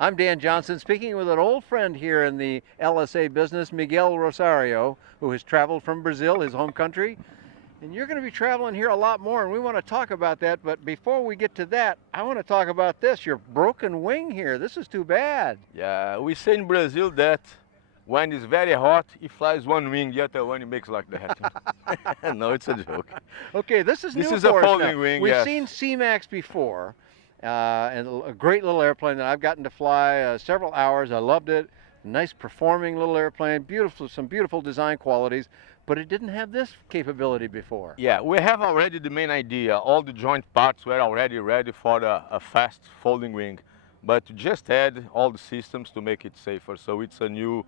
I'm Dan Johnson, speaking with an old friend here in the LSA business, Miguel Rosario, who has traveled from Brazil, his home country. And you're going to be traveling here a lot more, and we want to talk about that. But before we get to that, I want to talk about this, your broken wing here. This is too bad. Yeah, we say in Brazil that when it's very hot, he flies one wing, the other one he makes like that. No, it's a joke. Okay, this is new This is for a us folding now. wing, We've yes. seen CMAX before, and a great little airplane that I've gotten to fly several hours. I loved it. Nice performing little airplane, beautiful, some beautiful design qualities, but it didn't have this capability before. Yeah, we have already the main idea. All the joint parts were already ready for a fast folding wing, but just add all the systems to make it safer. So it's a new,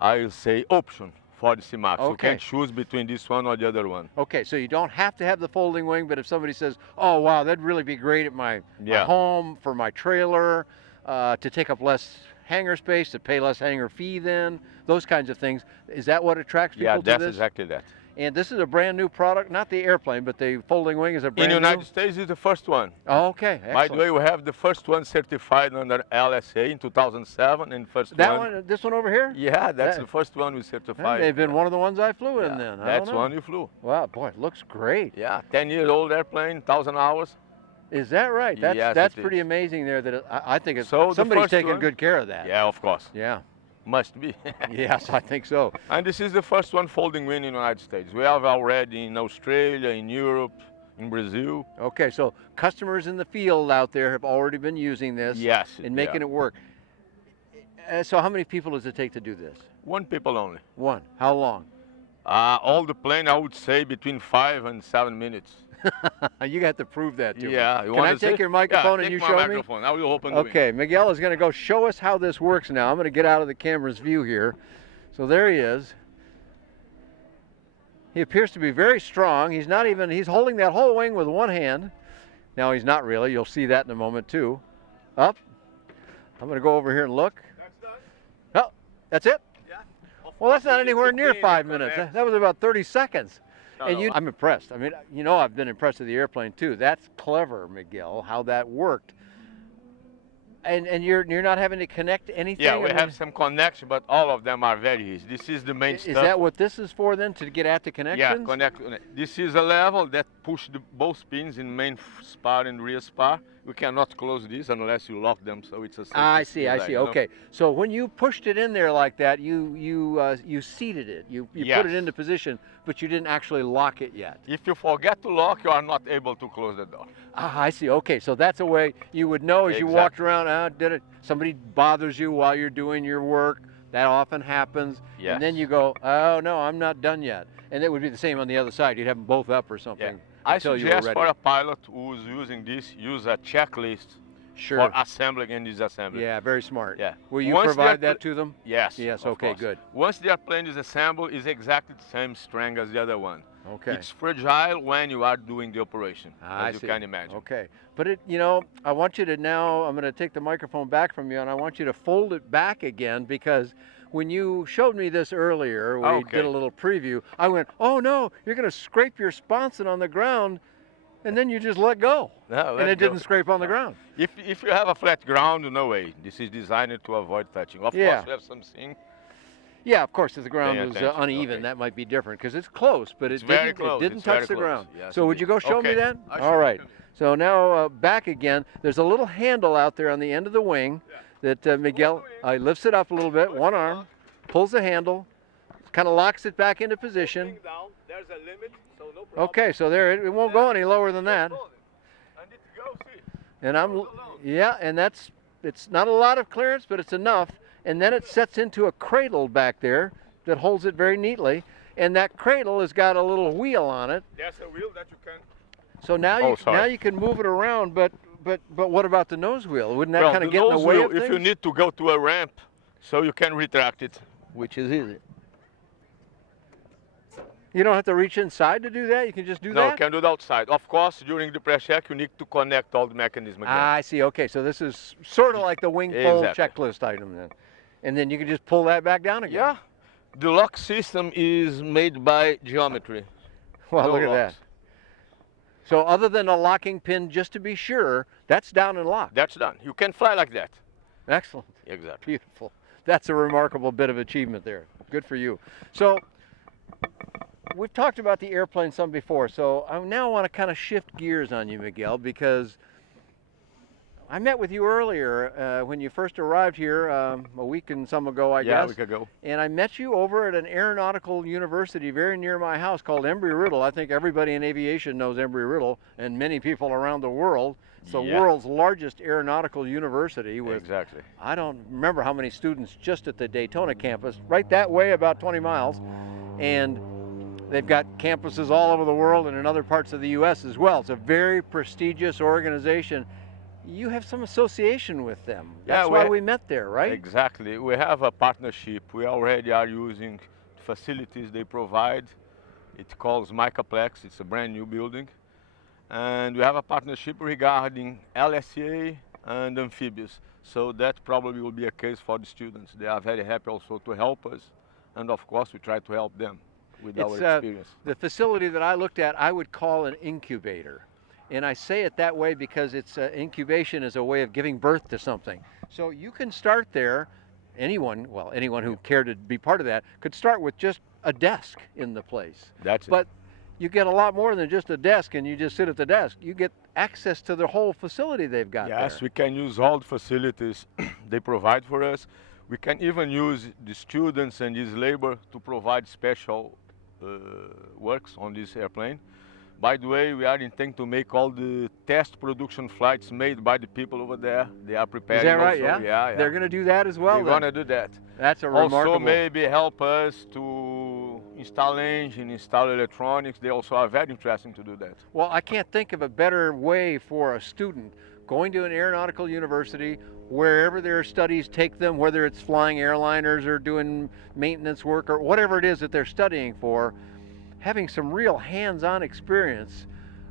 I'll say, option for the CMAX. You Okay. can choose between this one or the other one. Okay, so you don't have to have the folding wing, but if somebody says, oh wow, that'd really be great at my home, for my trailer, to take up less hangar space, to pay less hangar fee then, those kinds of things. Is that what attracts people to this? Yeah, that's exactly that. And this is a brand new product, not the airplane, but the folding wing is a brand In the new? United States, it's the first one. Oh, okay, excellent. By the way, we have the first one certified under LSA in 2007, and first that one, this one over here? Yeah, that's the first one we certified. They've been one of the ones I flew in then. That's one you flew. Wow, boy, it looks great. Yeah, 10-year-old airplane, 1,000 hours. Is that right? That's, yes, that's pretty amazing there. That I think it's, so somebody's taking good care of that. Yeah, of course. Yeah. Must be. Yes, I think so. And this is the first one folding wing in the United States. We have already in Australia, in Europe, in Brazil. Okay, so customers in the field out there have already been using this. Yes. And making it work. So how many people does it take to do this? One people only. One. How long? All the plane, I would say, between 5 and 7 minutes. You got to prove that to me. Yeah. Can I take your microphone and you show me? Yeah, take my microphone. I will open the wing. Okay, Miguel is going to go show us how this works now. I'm going to get out of the camera's view here. So there he is. He appears to be very strong. He's not even, he's holding that whole wing with one hand. Now he's not really. You'll see that in a moment too. Up. I'm going to go over here and look. That's done. Oh, that's it? Yeah. Well, that's not anywhere near 5 minutes. That was about 30 seconds. And I'm impressed. I mean, you know, I've been impressed with the airplane too. That's clever, Miguel, how that worked. And you're not having to connect anything? Yeah, we have some connection, but all of them are very easy. This is the main stuff. Is that what this is for then, to get at the connections? Yeah, connect. This is a level that push both pins in main spar and rear spar. We cannot close this unless you lock them, so it's a safety. I see. Design, Okay. So when you pushed it in there like that, you seated it. You Yes. put it into position, but you didn't actually lock it yet. If you forget to lock, you are not able to close the door. Ah, I see. Okay, so that's a way you would know as you walked around. Somebody bothers you while you're doing your work. That often happens. Yes. And then you go, oh no, I'm not done yet. And it would be the same on the other side. You'd have them both up or something. Yeah. I until you were suggest ready. for a pilot who's using this, use a checklist Sure. for assembling and disassembling. Yeah, very smart. Yeah. Will you Once provide they're that to them? Yes. Yes. of Okay. course. Good. Once the airplane is assembled, it's exactly the same strength as the other one. Okay. It's fragile when you are doing the operation, I as see. you can imagine. Okay. But I want you to now, I'm going to take the microphone back from you and I want you to fold it back again, because when you showed me this earlier, we did a little preview, I went, oh no, you're going to scrape your sponson on the ground, and then you just let go. No, and it didn't scrape on the ground. If you have a flat ground, no way. This is designed to avoid touching. Of course, you have something. Yeah, of course, if the ground Pay was attention, uneven, that might be different, because it's close, but it very didn't, close. it didn't It's touch very the close. ground. Yes, So would indeed. you go show me Okay. that? I'll show All you. right. So now back again. There's a little handle out there on the end of the wing that Miguel lifts it up a little bit, one arm, pulls the handle, kind of locks it back into position. Down. There's a limit, so no problem. Okay, so there, it won't go any lower than that. And and it's not a lot of clearance, but it's enough. And then it sets into a cradle back there that holds it very neatly. And that cradle has got a little wheel on it. There's a wheel that you can. So now you can move it around, but what about the nose wheel? Wouldn't that kind of get in the way of things? If you need to go to a ramp, so you can retract it, which is easy. You don't have to reach inside to do that? You can just do that? No, you can do it outside. Of course, during the press check, you need to connect all the mechanism again. I see. Okay, so this is sort of like the wing fold checklist item then. And then you can just pull that back down again. Yeah. The lock system is made by geometry. Well, No look at locks. that. So other than a locking pin, just to be sure, that's down and locked. That's done. You can fly like that. Excellent. Exactly. Beautiful. That's a remarkable bit of achievement there. Good for you. So we've talked about the airplane some before, so I now want to kind of shift gears on you, Miguel, because I met with you earlier when you first arrived here a week and some ago, I Yeah, guess. we could go. And I met you over at an aeronautical university very near my house called Embry-Riddle. I think everybody in aviation knows Embry-Riddle, and many people around the world. It's the Yeah. world's largest aeronautical university with, Exactly. I don't remember how many students just at the Daytona campus, right that way, about 20 miles. And they've got campuses all over the world and in other parts of the U.S. as well. It's a very prestigious organization. You have some association with them. That's why we met there, right? Exactly. We have a partnership. We already are using facilities they provide. It's called Micaplex. It's a brand new building. And we have a partnership regarding LSA and amphibious. So that probably will be a case for the students. They are very happy also to help us. And of course, we try to help them with our experience. The facility that I looked at, I would call an incubator. And I say it that way because it's incubation is a way of giving birth to something. So you can start there. Anyone who cared to be part of that could start with just a desk in the place. That's it. But you get a lot more than just a desk and you just sit at the desk. You get access to the whole facility they've got there. Yes, we can use all the facilities they provide for us. We can even use the students and this labor to provide special works on this airplane. By the way, we are intending to make all the test production flights made by the people over there. They are preparing. Is that right? Also. Yeah? They're going to do that as well? They're going to do that. That's a remarkable. Also maybe help us to install engine, install electronics. They also are very interesting to do that. Well, I can't think of a better way for a student going to an aeronautical university, wherever their studies take them, whether it's flying airliners or doing maintenance work or whatever it is that they're studying for, having some real hands-on experience.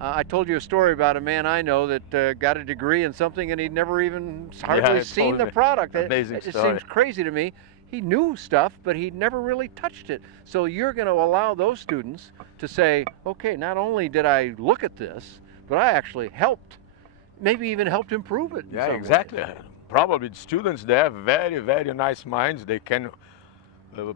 I told you a story about a man I know that got a degree in something and he'd never even hardly seen the product. Amazing it story. seems crazy to me. He knew stuff, but he'd never really touched it. So you're going to allow those students to say, okay, not only did I look at this, but I actually helped, maybe even helped improve it. Yeah, exactly. Probably the students, they have very, very nice minds. They can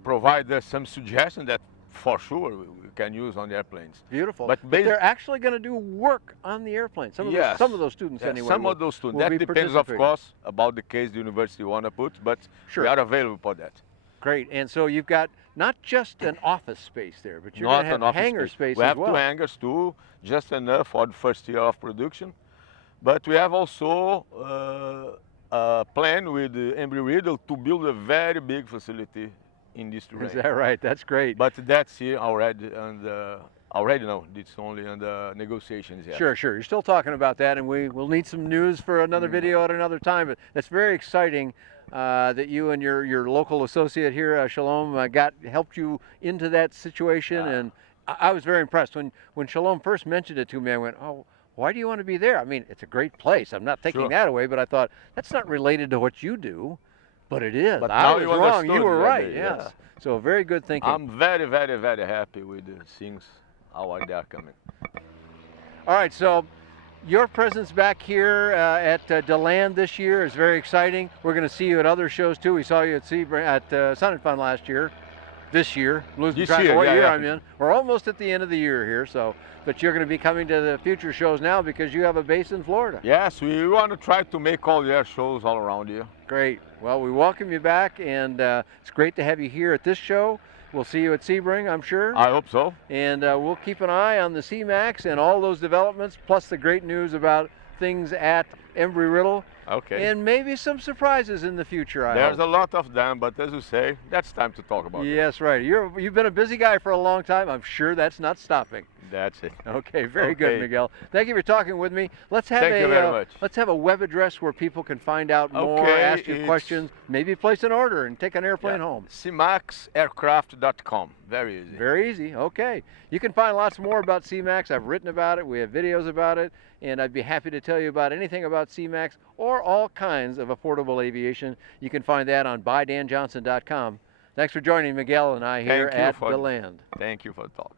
provide us some suggestions that for sure we can use on the airplanes. Beautiful. But they're actually going to do work on the airplane. Some of those students anyway. Some of those students. That depends, of course, about the case the university want to put, but we are available for that. Great. And so you've got not just an office space there, but you're going to have hangar space as well. We have 2 hangars too, just enough for the first year of production. But we have also a plan with Embry-Riddle to build a very big facility in this terrain. Is that right? That's great. But that's here already, and already no, it's only under negotiations yet. Sure. You're still talking about that, and we'll need some news for another video at another time. But that's very exciting that you and your local associate here, Shalom, helped you into that situation, and I was very impressed when Shalom first mentioned it to me. I went, oh. Why do you want to be there? I mean, it's a great place. I'm not taking that away, but I thought that's not related to what you do. But it is. But I was wrong. You were right. Yes. Yeah. So very good thinking. I'm very, very, very happy with the things how they are coming. All right. So your presence back here at DeLand this year is very exciting. We're going to see you at other shows too. We saw you at Sebring at Sun and Fun last year. This year, losing track of what year I'm in. We're almost at the end of the year here. So, but you're going to be coming to the future shows now because you have a base in Florida. Yes, we want to try to make all the air shows all around here. Great. Well, we welcome you back, and it's great to have you here at this show. We'll see you at Sebring, I'm sure. I hope so. And we'll keep an eye on the CMAX and all those developments, plus the great news about things at Embry-Riddle. Okay. And maybe some surprises in the future, I There's hope. a lot of them, but as you say, that's time to talk about it. Yes, right. You've been a busy guy for a long time. I'm sure that's not stopping. That's it. Okay, very good, Miguel. Thank you for talking with me. Let's have Thank you very much. Let's have a web address where people can find out more, ask you questions, maybe place an order and take an airplane home. CMAXaircraft.com. Very easy. Very easy. Okay. You can find lots more about CMAX. I've written about it. We have videos about it, and I'd be happy to tell you about anything about CMAX or all kinds of affordable aviation. You can find that on buydanjohnson.com. Thanks for joining Miguel and I here at DeLand. Thank you for the talk.